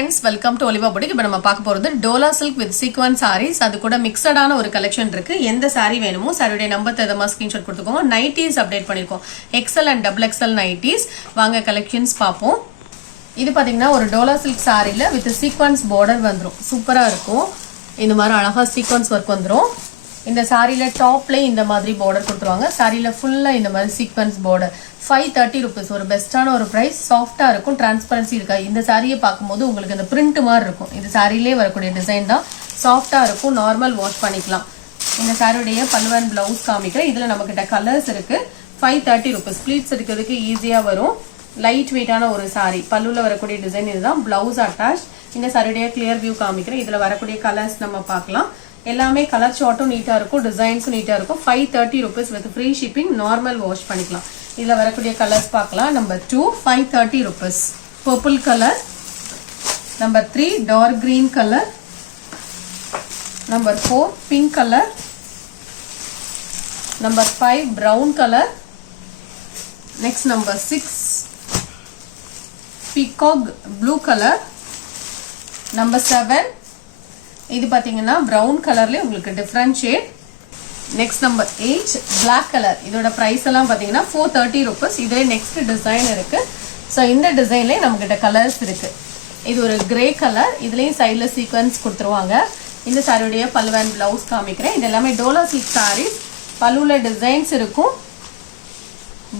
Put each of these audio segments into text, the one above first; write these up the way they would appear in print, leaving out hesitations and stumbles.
friends, welcome to Oliva Boutique. இப்போ நம்ம பார்க்க போறது Dola silk with sequin sarees. அது கூட மிக்ஸ்டான ஒரு கலெக்ஷன் இருக்கு. எந்த saree வேணுமோ சாரியோட நம்பர் தரமா ஸ்கிரீன்ஷாட் கொடுத்துக்கோங்க. நைட்டீஸ் அப்டேட் பண்ணிருக்கோம். XL and XXL nighties. வாங்க கலெக்ஷன்ஸ் பாப்போம். இது பாத்தீங்கன்னா ஒரு Dola silk sareeல with sequins border வந்துரும். சூப்பரா இருக்கும். இந்த மாதிரி அழகா sequins work வந்துரும். இந்த சாரியில டாப்ல இந்த மாதிரி border கொடுத்துருவாங்க. சாரியில ஃபுல்லா இந்த மாதிரி sequins border. 530 rupees ஒரு பெஸ்டான ஒரு பிரைஸ். சாஃப்ட்டா இருக்கும், டிரான்ஸ்பரன்சி இருக்கா. இந்த சாரியை பார்க்கும்போது உங்களுக்கு இந்த பிரிண்ட் மாதிரி இருக்கும். இந்த சாரியிலே வரக்கூடிய டிசைன் தான். சாஃப்ட்டா இருக்கும், நார்மல் வாஷ் பண்ணிக்கலாம். இந்த சாரியுடைய பல்லு அண்ட் பிளவுஸ் காமிக்கிறேன். இதுல நம்ம கிட்ட கலர்ஸ் இருக்கு. 530 rupees. ப்ளீட்ஸ் எடுக்கிறதுக்கு ஈஸியா வரும். லைட் வெயிட்டான ஒரு சாரி. பல்லுல வரக்கூடிய டிசைன் இதுதான். Blouse attach. இந்த சாரியுடைய கிளியர் வியூ காமிக்கிறேன். இதுல வரக்கூடிய கலர்ஸ் நம்ம பார்க்கலாம். எல்லாமே கலர் ஷார்ட்டும் நீட்டா இருக்கும், டிசைன்ஸும் நீட்டா இருக்கும். 530 rupees with free shipping, normal wash பண்ணிக்கலாம். இதுல வரக்கூடிய கலர்ஸ் பார்க்கலாம். Number 2 530 rupees purple color. Number 3 dark green color. Number 4 pink color. Number 5 brown color. next number 6 peacock blue color. Number 7 இது பாத்தீங்கன்னா brown கலர்ல உங்களுக்கு different shade. Next number 8 black color. இதோட price எல்லாம் பாத்தீங்கன்னா 430 rupees. இதுல நெக்ஸ்ட் டிசைன் இருக்கு. So இந்த டிசைன்லயே நம்மகிட்ட கலர்ஸ் இருக்கு. இது ஒரு கிரே கலர். இதுலயும் சைடுல சீக்வென்ஸ் கொடுத்துருவாங்க. இந்த சாரியோட பல்லு அண்ட் பிளவுஸ் காமிக்கிறேன். இது எல்லாமே டோலா சில்க் சாரீஸ். பல்லுல டிசைன்ஸ் இருக்கும்.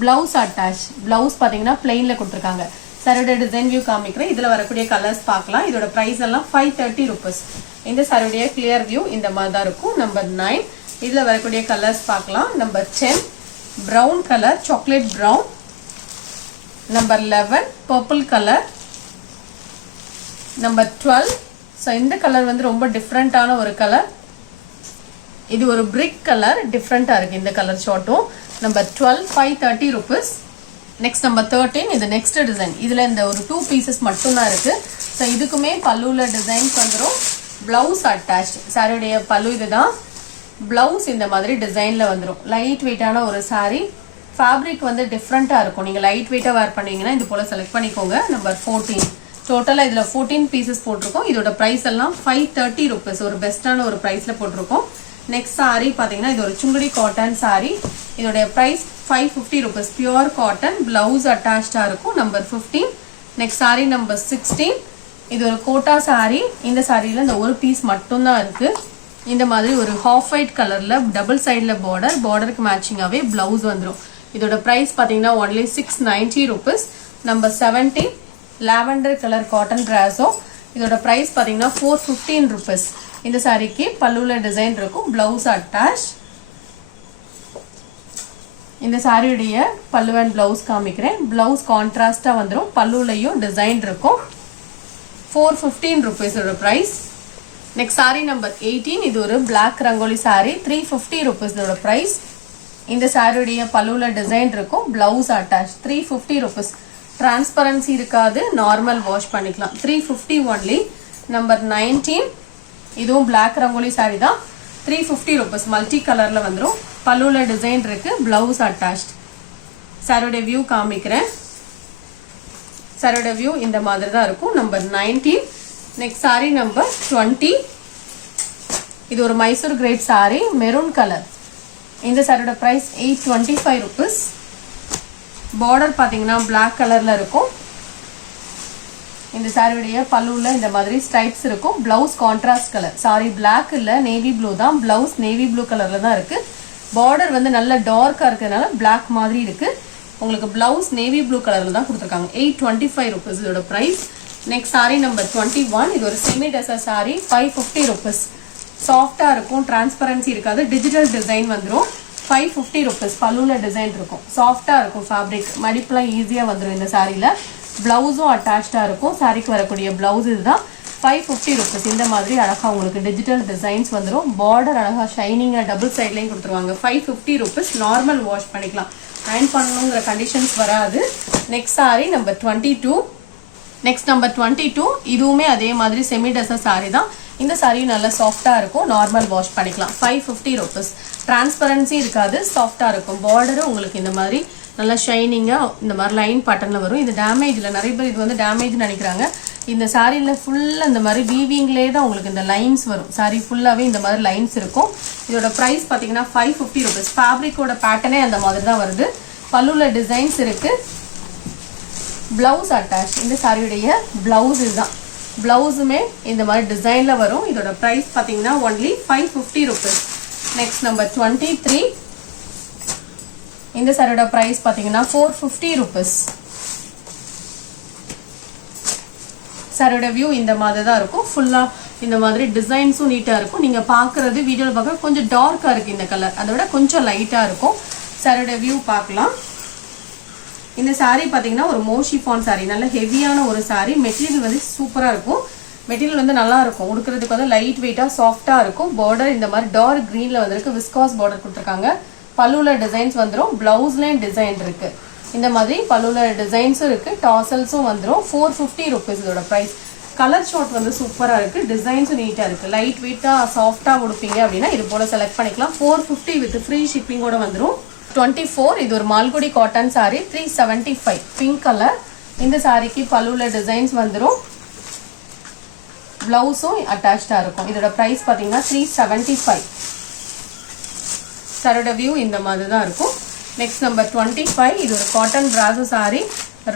Blouse attach. பிளவுஸ் பாத்தீங்கன்னா பிளெயின்ல கொடுத்துருக்காங்க. சாரியோட டிசைன் வியூ காமிக்கிறேன். இதுல வரக்கூடிய கலர்ஸ் பார்க்கலாம். இதோட பிரைஸ் எல்லாம் 530 rupees. இந்த சாரியோட கிளியர் வியூ இந்த மாதிரி தான் இருக்கும். நம்பர் 9 இதுல வரக்கூடிய கலர்ஸ் பார்க்கலாம். Number 10 brown color, chocolate brown. Number 11 purple color. Number 12 so இந்த கலர் வந்து ரொம்ப டிஃபரண்டான ஒரு கலர். இது ஒரு brick color, டிஃபரண்டா இருக்கு இந்த கலர் ஷார்ட்டும். Number 12 530 rupees. நெக்ஸ்ட் நம்பர் 13 இது நெக்ஸ்ட் டிசைன். இதுல இந்த ஒரு 2 பீசஸ் மட்டும் தான் இருக்கு. சோ இதுக்குமே பல்லுல டிசைன்ஸ் வந்துரும். Blouse attach. சாரியோட பல்லு இதுதான். பிளவுஸ் இந்த மாதிரி டிசைன்ல வந்துரும். லைட் வெயிட்டான ஒரு சாரி. ஃபேப்ரிக் வந்து டிஃபரண்டா இருக்கும். நீங்க லைட் வெயிட்டா வேர் பண்ணீங்கன்னா இது போல செலக்ட் பண்ணிக்கோங்க. நம்பர் 14 டோட்டலா இதுல 14 பீசஸ் போட்டிருக்கோம். இதோட பிரைஸ் எல்லாம் 530 rupees. ஒரு பெஸ்டான ஒரு பிரைஸ்ல போட்டிருக்கோம். நெக்ஸ்ட் சாரி பாத்தீங்கன்னா இது ஒரு சுங்குடி காட்டன் சாரி. இதோட price 550 rupees. Pure cotton. Blouse அட்டாச்சா இருக்கும். நம்பர் 15 நெக்ஸ்ட் சாரி நம்பர் 16 இது ஒரு கோட்டா சாரி. இந்த சாரியில இந்த ஒரு பீஸ் மட்டும் தான் இருக்கு. இந்த மாதிரி ஒரு ஹாஃப் ஒயிட் கலர்ல டபுள் சைடுல பார்டர். பார்டருக்கு மேட்சிங்காவே பிளவுஸ் வந்துரும். இதோட பிரைஸ் பாத்தீங்கன்னா only 690 rupees. Number 17 lavender colour cotton brasso. இதோட பிரைஸ் பாத்தீங்கன்னா 415 rupees. இந்த சாரிக்கு பல்லுல டிசைன் இருக்கும். Blouse attach. இந்த சாரியுடைய பல்லு அண்ட் பிளவுஸ் காமிக்கிறேன். பிளவுஸ் கான்ட்ராஸ்டா வந்துரும். பல்லுலயும் டிசைன் இருக்கும். 415 rupees ஓட பிரைஸ். நெக்ஸ்ட் சாரி நம்பர் 18 இது ஒரு பிளாக் ரங்கோலி சாரி. 350 rupees ஓட பிரைஸ். இந்த சாரியுடைய பல்லுல டிசைன் இருக்கும். Blouse attach. 350 rupees. டிரான்ஸ்பரன்சி இருக்காது, நார்மல் வாஷ் பண்ணிக்கலாம். 350 only. நம்பர் 19 இதுவும் பிளாக் ரங்கோலி சாரி தான். 350 rupees. மல்டி கலர்ல வந்துரும். பல்லுல டிசைன் இருக்கு. Blouse attach. சாரியோட வியூ காமிக்கிறேன். சாரியோட வியூ இந்த மாதிரி தான் இருக்கும். நம்பர் 19 நெக்ஸ்ட் சாரி நம்பர் 20 இது ஒரு மைசூர் கிரேட் சாரி. Maroon colour. இந்த சாரியோட பிரைஸ் 825 rupees. பார்டர் பாத்தீங்கன்னா பிளாக் கலர்ல இருக்கும். இந்த சாரியுடைய பல்லுல இந்த மாதிரி ஸ்ட்ரைப்ஸ் இருக்கும். Blouse contrast colour. Sari black இல்ல, நேவி ப்ளூ தான். பிளவுஸ் நேவி ப்ளூ கலர்ல தான் இருக்கு. பார்டர் வந்து நல்ல டார்க்கா இருக்கிறதுனால பிளாக் மாதிரி இருக்கு. உங்களுக்கு பிளவுஸ் நேவி ப்ளூ கலர்ல தான் கொடுத்துருக்காங்க. 825 rupees இதோட பிரைஸ். நெக்ஸ்ட் சாரி நம்பர் 21 இது ஒரு செமி டெசர் சாரி. 550 rupees. சாஃப்டா இருக்கும், டிரான்ஸ்பரன்சி இருக்காது, டிஜிட்டல் டிசைன் வந்துரும். 550 rupees. பல்லுல டிசைன் இருக்கும். சாஃப்டா இருக்கும் ஃபேப்ரிக். மடிப்புலாம் ஈஸியா வந்துரும் இந்த சாரியில. பிளவுஸும் அட்டாச்சா இருக்கும். சாரிக்கு வரக்கூடிய பிளவுஸ் இதுதான். 550 rupees. இந்த மாதிரி அழகா உங்களுக்கு டிஜிட்டல் டிசைன்ஸ் வந்துரும். பார்டர் அழகா ஷைனிங்கா டபுள் சைட்லயும் கொடுத்துருவாங்க. 550 rupees. நார்மல் வாஷ் பண்ணிக்கலாம். அயர்ன் பண்ணணுங்கிற கண்டிஷன்ஸ் வராது. Next sorry number 22 next number 22 இதுவுமே அதே மாதிரி செமி டெசர் சாரி தான். இந்த சாரியும் நல்லா சாஃப்டா இருக்கும். நார்மல் வாஷ் பண்ணிக்கலாம். 550 rupees. டிரான்ஸ்பரன்சி இருக்காது, சாஃப்டா இருக்கும். பார்டரும் உங்களுக்கு இந்த மாதிரி நல்லா ஷைனிங்காக இந்த மாதிரி லைன் பேட்டர்னில் வரும். இது டேமேஜில் நிறைய பேர் இது வந்து டேமேஜ்னு நினைக்கிறாங்க. இந்த சாரியில் ஃபுல்லாக இந்த மாதிரி வீவிங்லேயே தான் உங்களுக்கு இந்த லைன்ஸ் வரும். சாரி ஃபுல்லாகவே இந்த மாதிரி லைன்ஸ் இருக்கும். இதோட ப்ரைஸ் பார்த்தீங்கன்னா 550 rupees. ஃபேப்ரிக்கோட பேட்டர்னே அந்த மாதிரி தான் வருது. பல்லுவில் டிசைன்ஸ் இருக்குது. Blouse attach. இந்த சாரியுடைய ப்ளவுஸ் இதுதான். ப்ளவுஸுமே இந்த மாதிரி டிசைனில் வரும். இதோட ப்ரைஸ் பார்த்தீங்கன்னா ஒன்லி 550 rupees. Next number 23. இந்த சாரியோட ப்ரைஸ் பார்த்தீங்கன்னா 450 rupees. சாரியோட வியூ இந்த மாதிரி தான் இருக்கும். ஃபுல்லாக இந்த மாதிரி டிசைன்ஸும் நீட்டாக இருக்கும். நீங்கள் பார்க்குறது வீடியோவில் பார்க்க கொஞ்சம் டார்க்காக இருக்குது இந்த கலர், அதை விட கொஞ்சம் லைட்டாக இருக்கும். சாரியோட வியூ பார்க்கலாம். இந்த சாரீ பார்த்தீங்கன்னா ஒரு மோஷிஃபான் சாரீ, நல்ல ஹெவியான ஒரு சாரீ. மெட்டீரியல் வந்து சூப்பராக இருக்கும். மெட்டீரியல் வந்து நல்லா இருக்கும். உடுக்கிறதுக்கு வந்து லைட் வெயிட்டாக சாஃப்டாக இருக்கும். பார்டர் இந்த மாதிரி டார்க் க்ரீனில் வந்துருக்கு. விஸ்காஸ் பார்டர் கொடுத்துருக்காங்க. பல்லுவில் டிசைன்ஸ் வந்துடும். ப்ளவுஸ்லேயும் டிசைன் இருக்குது. இந்த மாதிரி பல்லுவில் டிசைன்ஸும் இருக்குது. டாசல்ஸும் வந்துடும். 450 rupees இதோட ப்ரைஸ். கலர் ஷார்ட் வந்து சூப்பராக இருக்குது. டிசைன்ஸும் நீட்டாக இருக்குது. லைட் வெயிட்டாக சாஃப்டாக கொடுப்பீங்க அப்படின்னா இது போல் செலக்ட் பண்ணிக்கலாம். 450 வித் ஃப்ரீ ஷிப்பிங்கோட வந்துடும். 24. இது ஒரு Malgudi cotton sari. 375 pink colour. இந்த சாரிக்கு பல்லுவில் டிசைன்ஸ் வந்துடும். ப்ளவுஸும் அட்டாச்சாக இருக்கும். இதோட ப்ரைஸ் பார்த்தீங்கன்னா 375. சாரோட வியூ இந்த மாதிரி தான் இருக்கும். Next number 25. இது ஒரு cotton brasso sorry,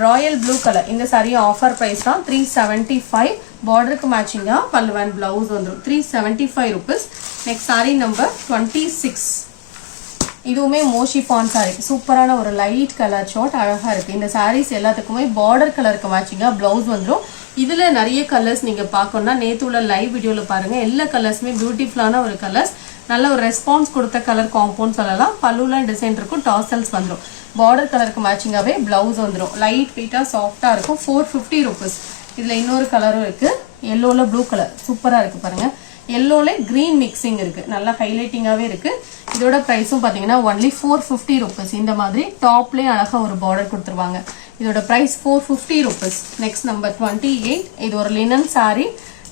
Royal blue colour. இந்த சாரியும் ஆஃபர் ப்ரைஸ் தான். 375. பார்டருக்கு மேட்சிங்காக பல்லு அண்ட் பிளவுஸ் வந்துடும். 375 rupees. Next sorry number 26. இதுவுமே மோஷிஃபான் சாரி. சூப்பரான ஒரு லைட் கலர் ஷார்ட், அழகாக இருக்குது. இந்த சாரீஸ் எல்லாத்துக்குமே பார்டர் கலருக்கு மேட்சிங்காக ப்ளவுஸ் வந்துடும். இதில் நிறைய கலர்ஸ் நீங்கள் பார்க்கணுன்னா நேற்று உள்ள லைவ் வீடியோவில் பாருங்கள். எல்லா கலர்ஸுமே பியூட்டிஃபுல்லான ஒரு கலர்ஸ். நல்ல ஒரு ரெஸ்பான்ஸ் கொடுத்த கலர் காம்பவுண்ட் சொல்லலாம். பல்லுலாம் டிசைன் இருக்கும். டாசல்ஸ் வந்துடும். பார்டர் கலருக்கு மேட்சிங்காகவே ப்ளவுஸ் வந்துடும். லைட் வெயிட்டாக சாஃப்டாக இருக்கும். 450 rupees. இதில் இன்னொரு கலரும் இருக்குது. எல்லோவில் ப்ளூ கலர் சூப்பராக இருக்குது பாருங்கள். எல்லோவில் க்ரீன் மிக்சிங் இருக்குது. நல்லா ஹைலைட்டிங்காகவே இருக்குது. இதோட ப்ரைஸும் பார்த்தீங்கன்னா ஒன்லி 450 rupees. இந்த மாதிரி டாப்லேயே அழகாக ஒரு பார்டர் கொடுத்துருவாங்க. இதோட ப்ரைஸ் 450 rupees. Next number 28. இது ஒரு லினன் சாரி,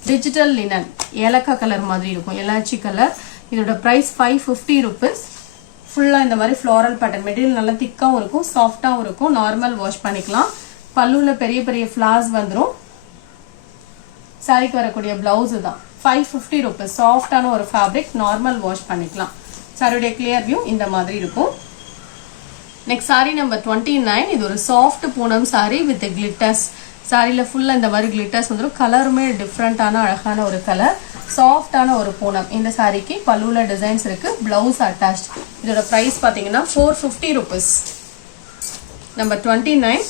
டிஜிட்டல் லினன், ஏலக்காய் கலர் மாதிரி இருக்கும், எலாச்சி கலர். இதோட ப்ரைஸ் 550 rupees. ஃபுல்லாக இந்த மாதிரி ஃப்ளாரல் பேட்டர்ன். மெட்டீரியல் நல்லா திக்காகவும் இருக்கும், சாஃப்டாகவும் இருக்கும். நார்மல் வாஷ் பண்ணிக்கலாம். பல்லுவில் பெரிய பெரிய ஃப்ளார்ஸ் வந்துடும். சாரிக்கு வரக்கூடிய பிளவுஸ் தான். 550 rupees. சாஃப்டான ஒரு ஃபேப்ரிக். நார்மல் வாஷ் பண்ணிக்கலாம். சாரியுடைய கிளியர் வியூ இந்த மாதிரி இருக்கும். Next sorry number 29. இது ஒரு soft Poonam sorry with glitters. சாரியில் ஃபுல்லாக இந்த மாதிரி கிளிட்டர்ஸ் வந்துடும். கலருமே டிஃப்ரெண்ட்டான அழகான ஒரு கலர். சாஃப்டான ஒரு பூனம். இந்த சாரிக்கு பல்லுவில் டிசைன்ஸ் இருக்குது. Blouse attached. இதோட ப்ரைஸ் பார்த்தீங்கன்னா 450 rupees. நம்பர் 29.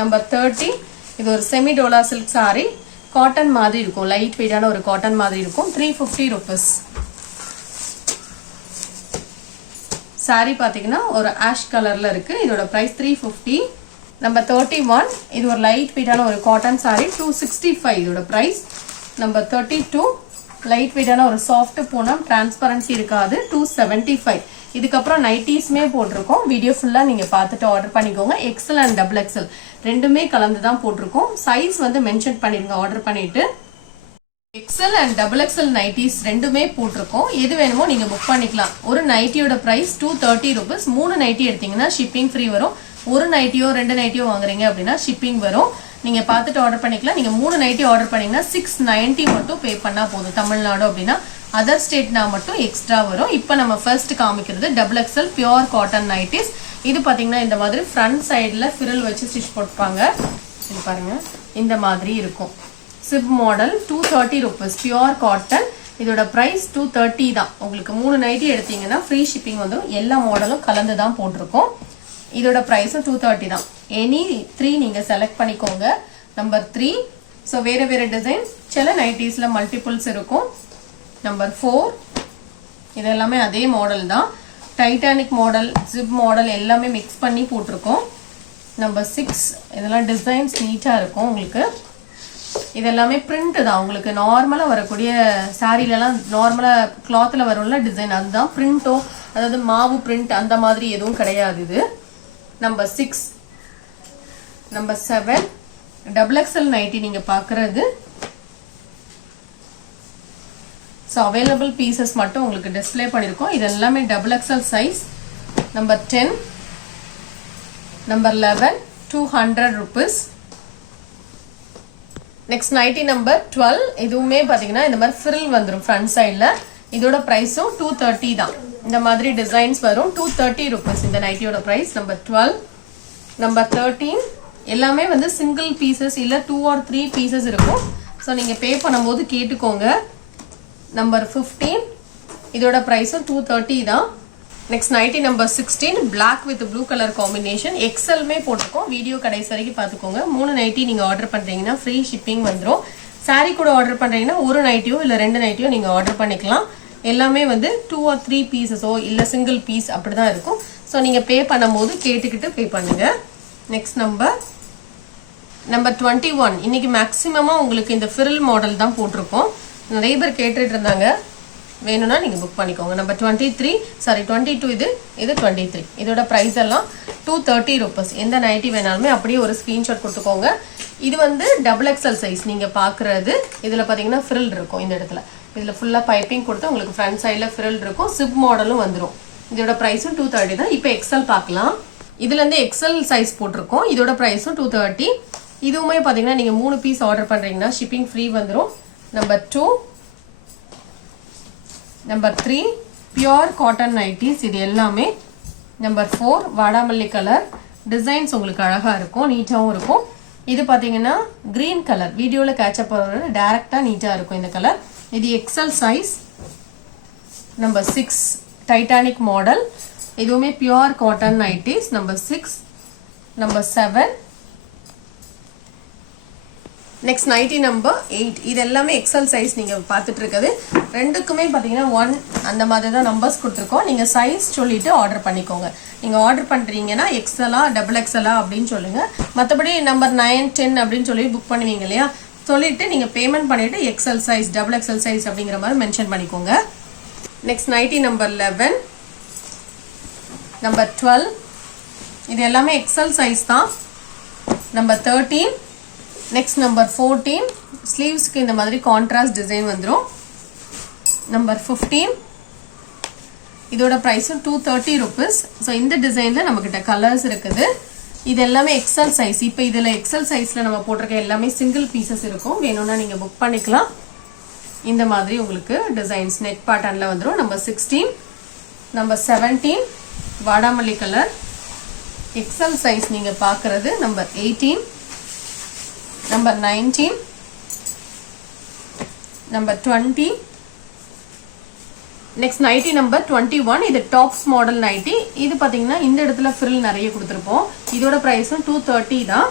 நம்பர் 30. இது ஒரு semi Dola silk sorry. Cotton மாதிரி இருக்கும். லைட் வெயிட்டான ஒரு காட்டன் மாதிரி இருக்கும். 350 rupees. சாரி பார்த்தீங்கன்னா ஒரு ஆஷ் கலரில் இருக்குது. இதோட ப்ரைஸ் 350. நம்பர் 31. இது ஒரு லைட் வெயிட்டான ஒரு காட்டன் சாரி. 265 இதோட ப்ரைஸ். நம்பர் 32. லைட் வெயிட்டான ஒரு சாஃப்ட் பூனம். டிரான்ஸ்பரன்சி இருக்காது. 275. இதுக்கப்புறம் நைட்டிஸ்மே போட்டிருக்கோம். வீடியோ ஃபுல்லாக நீங்கள் பார்த்துட்டு ஆர்டர் பண்ணிக்கோங்க. எக்ஸல் அண்ட் டபுள் எக்ஸல் ரெண்டுமே கலந்து தான் போட்டிருக்கோம். சைஸ் வந்து மென்ஷன் பண்ணிடுங்க ஆர்டர் பண்ணிட்டு. XL and double XL nighties ரெண்டுமே போட்டிருக்கோம். எது வேணுமோ நீங்கள் புக் பண்ணிக்கலாம். ஒரு நைட்டியோட ப்ரைஸ் 230 rupees. 3 நைட்டி எடுத்தீங்கன்னா ஷிப்பிங் ஃப்ரீ வரும். ஒரு நைட்டியோ 2 நைட்டியோ வாங்குறீங்க அப்படின்னா ஷிப்பிங் வரும். நீங்கள் பார்த்துட்டு ஆர்டர் பண்ணிக்கலாம். நீங்கள் 3 நைட்டி ஆர்டர் பண்ணீங்கன்னா 690 மட்டும் பே பண்ணால் போதும். தமிழ்நாடு அப்படின்னா. அதர் ஸ்டேட்னா மட்டும் எக்ஸ்ட்ரா வரும். இப்போ நம்ம ஃபர்ஸ்ட் காமிக்கிறது double XL pure cotton nighties. இது பார்த்தீங்கன்னா இந்த மாதிரி ஃப்ரண்ட் சைடில் ஃபிரல் வச்சு ஸ்டிச் போட்டுப்பாங்க. இது பாருங்க இந்த மாதிரி இருக்கும். Chip model. 230 rupees. Pure cotton. இதோட ப்ரைஸ் 230 தான். உங்களுக்கு 3 நைட்டி எடுத்தீங்கன்னா ஃப்ரீ ஷிப்பிங் வந்துடும். எல்லா மாடலும் கலந்து தான் போட்டிருக்கோம். இதோட ப்ரைஸும் 230 தான். எனி 3 நீங்கள் செலக்ட் பண்ணிக்கோங்க. நம்பர் 3. ஸோ வேறு வேறு டிசைன். சில நைட்டிஸில் மல்டிபிள்ஸ் இருக்கும். நம்பர் 4. இது எல்லாமே அதே மாடல் தான். டைட்டானிக் மாடல், ஜிப் மாடல் எல்லாமே மிக்ஸ் பண்ணி போட்டிருக்கோம். நம்பர் 6. இதெல்லாம் டிசைன்ஸ் நீட்டாக இருக்கும் உங்களுக்கு. இதெல்லாமே பிரிண்ட் தான். உங்களுக்கு நார்மலாக வரக்கூடிய சாரீலலாம் நார்மலாக கிளாத்தில் வரும்ல டிசைன், அதுதான் பிரிண்டோ, அதாவது மாவு பிரிண்ட் அந்த மாதிரி எதுவும் கிடையாது இது. Number 6. Number 7. Double XL nighty நீங்கள் பார்க்குறது. ஸோ அவைலபிள் பீசஸ் மட்டும் உங்களுக்கு டிஸ்பிளே பண்ணியிருக்கோம். இது எல்லாமே double XL size. Number 10. number 11 200 rupees. Next nightly number 12 இதுவுமே பாத்தீங்கன்னா இந்த மாதிரி frill வந்துரும் front sideல. இதோட பிரைஸும் 230 தான். இந்த மாதிரி டிசைன்ஸ் வரும் 230 rupees இந்த நைட்டியோட பிரைஸ். number 12 number 13 எல்லாமே வந்து சிங்கிள் பீசஸ் இல்ல 2 or 3 பீசஸ் இருக்கும். சோ நீங்க பே பண்ணும்போது கேட்டுக்கோங்க. number 15 இதோட பிரைஸும் 230 தான். next nighty number 16 black with blue color combination XL மே போட்டுருக்கோம். வீடியோ கடைசி வரைக்கும் பாத்துக்கோங்க. 3 நைட்டி நீங்க ஆர்டர் பண்றீங்கன்னா ஃப்ரீ ஷிப்பிங் வந்துரும். saree கூட ஆர்டர் பண்றீங்கன்னா ஒரு நைட்டியோ இல்ல ரெண்டு நைட்டியோ நீங்க ஆர்டர் பண்ணிக்கலாம். எல்லாமே வந்து 2 or 3 பீசஸோ இல்ல சிங்கிள் பீஸ் அப்படிதான் இருக்கும். சோ நீங்க பே பண்ணும்போது கேட்டுக்கிட்டு பே பண்ணுங்க. நெக்ஸ்ட் number 21 இன்னைக்கு மேக்ஸிமமா உங்களுக்கு இந்த ஃபிரில் மாடல் தான் போட்டிருக்கோம். நிறைய பேர் கேட்டுட்டு இருந்தாங்க. வேணும்னா நீங்க புக் பண்ணிக்கோங்க. number 23 சாரி 22 இது 23. இதோட பிரைஸ் எல்லாம் 230 rupees. எந்த நைட்டி வேணாலுமே அப்படியே ஒரு ஸ்கிரீன்ஷாட் கொடுத்துக்கோங்க. இது வந்து XXL சைஸ் நீங்க பாக்குறது. இதுல பாத்தீங்கன்னா ஃபிரில் இருக்கும் இந்த இடத்துல. இதுல ஃபுல்லா பைப்பிங் கொடுத்து உங்களுக்கு ஃப்ரண்ட் சைடுல ஃபிரில் இருக்கும். சிப் மாடலும் வந்துரும். இதோட பிரைஸும் 230 தான். இப்போ XL பார்க்கலாம். இதுல இருந்து XL சைஸ் போட்டிருக்கோம். இதோட பிரைஸும் 230. இதுவுமே பாத்தீங்கன்னா நீங்க 3 பீஸ் ஆர்டர் பண்றீங்கன்னா ஷிப்பிங் ஃப்ரீ வந்துரும். number 2 number 3 pure cotton nighties இது எல்லாமே. number 4 வாடாமல்லி கலர் டிசைன்ஸ் உங்களுக்கு அழகா இருக்கும், நீட்டாவும் இருக்கும். இது பாத்தீங்கன்னா green கலர் வீடியோல கேட்சப் பண்ணனும் டைரக்ட்டா நீட்டா இருக்கும் இந்த கலர். இது XL size. number 6 Titanic model இதுவுமே pure cotton nighties. number 6 number 7 next nightie number 8 இது எல்லாமே XL சைஸ் நீங்க பார்த்துட்டு இருக்குது. ரெண்டுக்குமே பாத்தீங்கன்னா 1 அந்த மாதிரி தான் நம்பர்ஸ் கொடுத்துருக்கோம். நீங்க சைஸ் சொல்லிட்டு ஆர்டர் பண்ணிக்கோங்க. நீங்க ஆர்டர் பண்றீங்கன்னா XL-ஆ XXL-ஆ அப்படின்னு சொல்லுங்க. மற்றபடி நம்பர் 9 10 அப்படின்னு சொல்லி புக் பண்ணுவீங்க இல்லையா, சொல்லிட்டு நீங்க பேமெண்ட் பண்ணிட்டு XL சைஸ் XXL சைஸ் அப்படிங்கிற மாதிரி மென்ஷன் பண்ணிக்கோங்க. நெக்ஸ்ட் நைட்டி நம்பர் 11 நம்பர் 12 இது எல்லாமே XL சைஸ் தான். நம்பர் 13 நெக்ஸ்ட் நம்பர் 14 ஸ்லீவ்ஸ்க்கு இந்த மாதிரி கான்ட்ராஸ்ட் டிசைன் வந்துரும். நம்பர் 15 இதோட பிரைஸும் 230 rupees. ஸோ இந்த டிசைன்ல நம்மகிட்ட கலர்ஸ் இருக்குது. இது எல்லாமே XL சைஸ். இப்போ இதுல XL சைஸ்ல நம்ம போட்டிருக்க எல்லாமே சிங்கிள் பீசஸ் இருக்கும். வேணும்னா நீங்க புக் பண்ணிக்கலாம். இந்த மாதிரி உங்களுக்கு டிசைன்ஸ் நெக் பேட்டர்ன்ல வந்துரும். நம்பர் 16 நம்பர் 17 வாடாமல்லி கலர் XL சைஸ் நீங்க பாக்குறது. Number 18 number 19 number 20 next nighty number 21 இது டாப்ஸ் மாடல் நைட்டி. இது பாத்தீங்கன்னா இந்த இடத்துல ஃப்ரில் நிறைய கொடுத்திருப்போம். இதோட பிரைஸும் 230 தான்.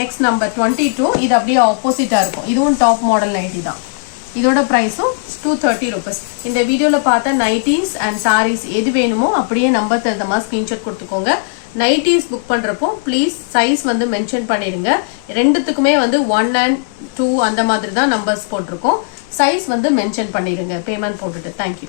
நெக்ஸ்ட் நம்பர் 22 இது அப்படியே ஆப்போசிட்டா இருக்கும். இதுவும் டாப் மாடல் நைட்டி தான். இதோட பிரைஸும் 230 rupees. இந்த வீடியோல பார்த்த நைட்டிஸ் அண்ட் sarees எது வேணுமோ அப்படியே நம்பர் தகுந்த ஸ்கிரீன்ஷாட் கொடுத்துக்கோங்க. நைட்டிஸ் புக் பண்றப்போ ப்ளீஸ் சைஸ் வந்து மென்ஷன் பண்ணிடுங்க. ரெண்டுத்துக்குமே வந்து 1 and 2 அந்த மாதிரி தான் நம்பர்ஸ் போட்டிருக்கோம். சைஸ் வந்து மென்ஷன் பண்ணிடுங்க பேமெண்ட் போட்டுட்டு. தேங்க்யூ.